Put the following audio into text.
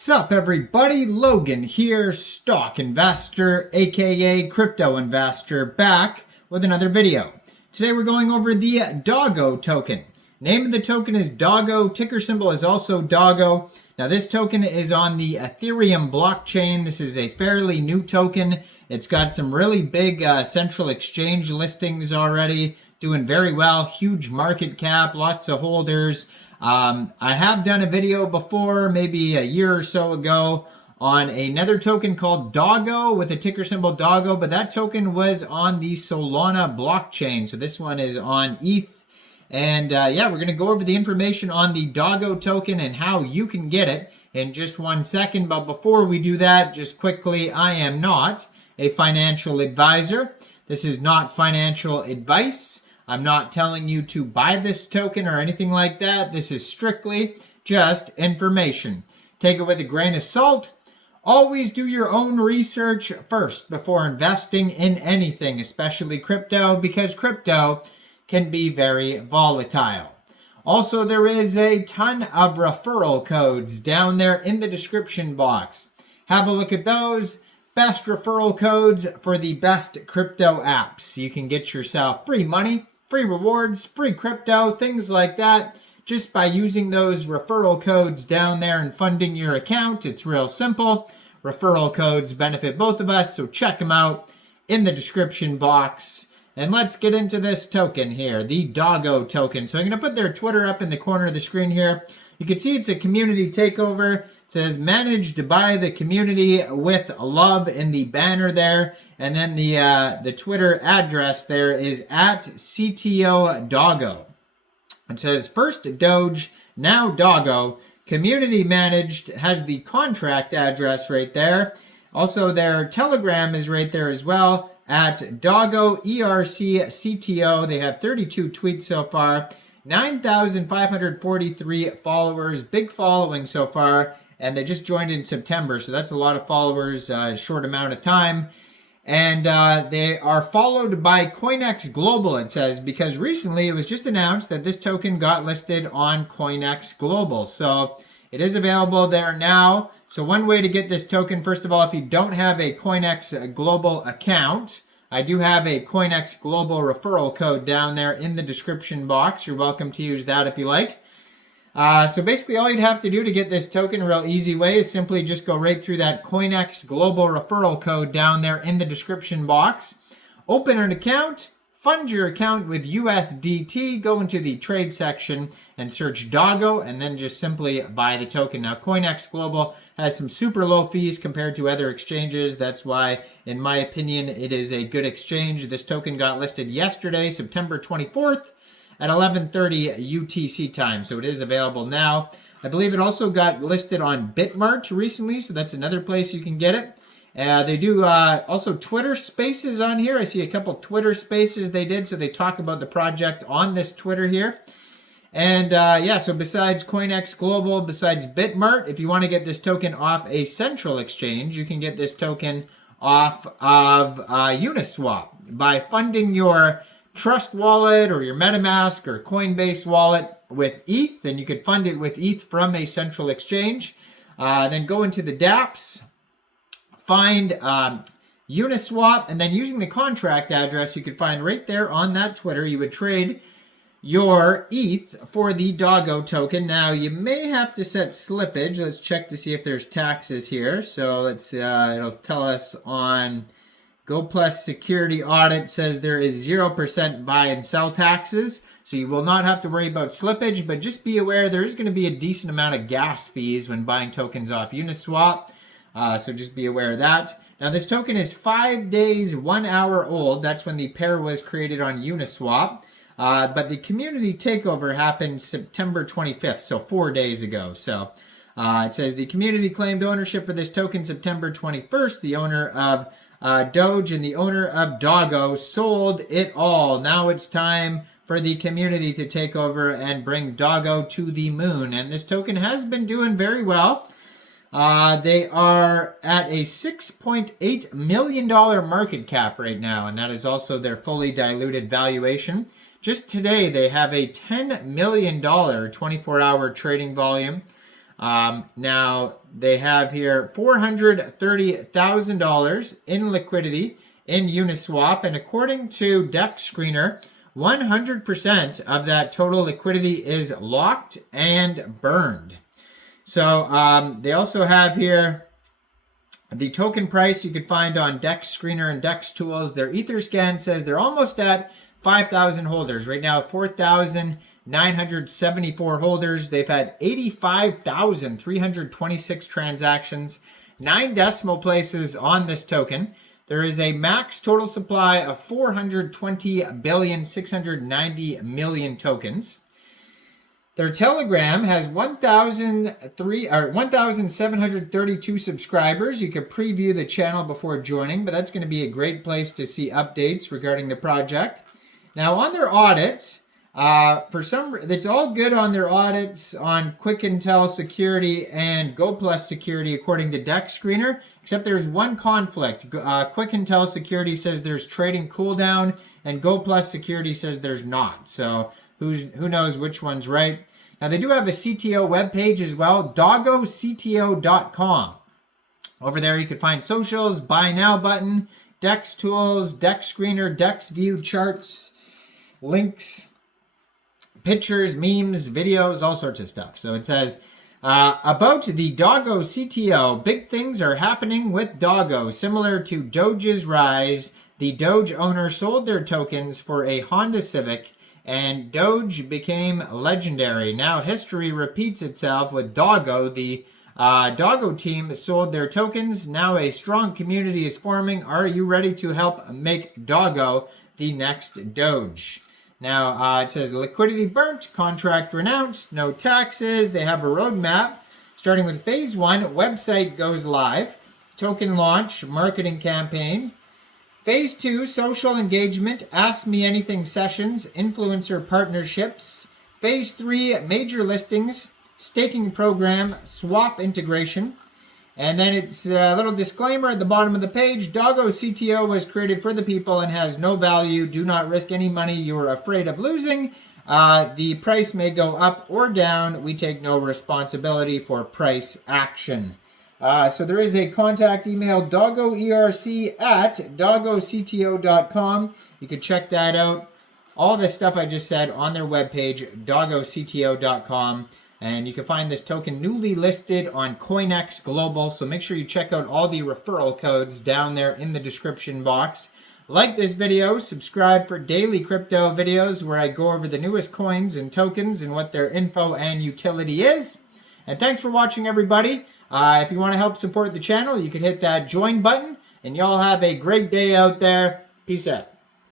Sup everybody, Logan here, stock investor, aka crypto investor, back with another video. Today we're going over the DOGGO token. Name of the token is DOGGO, ticker symbol is also DOGGO. Now this token is on the Ethereum blockchain. This is a fairly new token. It's got some really big central exchange listings already, doing very well, huge market cap, lots of holders. I have done a video before, maybe a year or so ago, on another token called DOGGO with a ticker symbol DOGGO, but that token was on the Solana blockchain. So this one is on ETH. And yeah, we're going to go over the information on the DOGGO token and how you can get it in just 1 second. But before we do that, just quickly, I am not a financial advisor. This is not financial advice. I'm not telling you to buy this token or anything like that. This is strictly just information. Take it with a grain of salt. Always do your own research first before investing in anything, especially crypto, because crypto can be very volatile. Also, there is a ton of referral codes down there in the description box. Have a look at those. Best referral codes for the best crypto apps. You can get yourself free money, free rewards, free crypto, things like that, just by using those referral codes down there and funding your account. It's real simple. Referral codes benefit both of us, so check them out in the description box. And let's get into this token here, the DOGGO token. So I'm going to put their Twitter up in the corner of the screen here. You can see it's a community takeover. It says managed by the community with love in the banner there. And then the Twitter address there is at CTO DOGGO. It says first Doge, now DOGGO. Community managed, has the contract address right there. Also their Telegram is right there as well at DOGGO ERC CTO. They have 32 tweets so far. 9,543 followers, big following so far, and they just joined in September, so that's a lot of followers, short amount of time. And they are followed by CoinEx Global, it says, because recently it was just announced that this token got listed on CoinEx Global. So it is available there now. So one way to get this token, first of all, if you don't have a CoinEx Global account, I do have a CoinEx Global referral code down there in the description box. You're welcome to use that if you like. So basically all you'd have to do to get this token, a real easy way, is simply just go right through that CoinEx Global referral code down there in the description box. Open an account, fund your account with USDT, go into the trade section and search DOGGO, and then just simply buy the token. Now CoinEx Global has some super low fees compared to other exchanges. That's why, in my opinion, it is a good exchange. This token got listed yesterday, September 24th at 11:30 UTC time. So it is available now. I believe it also got listed on Bitmart recently, so that's another place you can get it. They do also Twitter Spaces on here. I see a couple Twitter Spaces they did, so they talk about the project on this Twitter here. And yeah, so besides CoinEx Global, besides Bitmart, if you want to get this token off a central exchange, you can get this token off of UNISWAP by funding your Trust wallet or your MetaMask or Coinbase wallet with ETH, and you could fund it with ETH from a central exchange. Then go into the dApps, find UNISWAP, and then using the contract address you could find right there on that Twitter, you would trade your ETH for the DOGGO token. Now you may have to set slippage. Let's check to see if there's taxes here. So let's it'll tell us on Go Plus Security Audit says there is 0% buy and sell taxes. So you will not have to worry about slippage, but just be aware there is going to be a decent amount of gas fees when buying tokens off Uniswap. So just be aware of that. Now this token is 5 days, 1 hour old. That's when the pair was created on Uniswap. But the community takeover happened September 25th, so 4 days ago. So it says the community claimed ownership for this token September 21st. The owner of Doge and the owner of DOGGO sold it all. Now it's time for the community to take over and bring DOGGO to the moon. And this token has been doing very well. They are at a $6.8 million market cap right now, and that is also their fully diluted valuation. Just today, they have a $10 million 24-hour trading volume. Now they have here $430,000 in liquidity in Uniswap, and according to Deck Screener, 100% of that total liquidity is locked and burned. So they also have here the token price you could find on Dex Screener and Dex Tools. Their Etherscan says they're almost at 5,000 holders. Right now, 4,974 holders. They've had 85,326 transactions, 9 decimal places on this token. There is a max total supply of 420,690,000,000 tokens. Their Telegram has 1,732 subscribers. You can preview the channel before joining, but that's going to be a great place to see updates regarding the project. Now, on their audits, it's all good on their audits on Quick Intel Security and Go Plus Security, according to Deck Screener, except there's one conflict. Quick Intel Security says there's trading cooldown, and Go Plus Security says there's not. So who knows which one's right. Now, they do have a CTO webpage as well, DOGGOCto.com. Over there, you can find socials, buy now button, Dex Tools, Dex Screener, Dex View charts, links, pictures, memes, videos, all sorts of stuff. So it says, about the DOGGO big things are happening with Doggo. Similar to Doge's rise, the Doge owner sold their tokens for a Honda Civic, and Doge became legendary. Now history repeats itself with Doggo. The Doggo team sold their tokens. Now a strong community is forming. Are you ready to help make Doggo the next Doge? Now it says liquidity burnt, contract renounced, no taxes. They have a roadmap starting with phase 1. Website goes live, token launch, marketing campaign. Phase 2, social engagement, Ask Me Anything sessions, influencer partnerships. Phase 3, major listings, staking program, swap integration. And then it's a little disclaimer at the bottom of the page. DOGGOCto was created for the people and has no value. Do not risk any money you are afraid of losing. The price may go up or down. We take no responsibility for price action. So there is a contact email, doggoerc@doggocto.com. You can check that out. All the stuff I just said on their webpage, doggocto.com. And you can find this token newly listed on CoinEx Global. So make sure you check out all the referral codes down there in the description box. Like this video, subscribe for daily crypto videos where I go over the newest coins and tokens and what their info and utility is. And thanks for watching, everybody. If you want to help support the channel, you can hit that join button. And y'all have a great day out there. Peace out.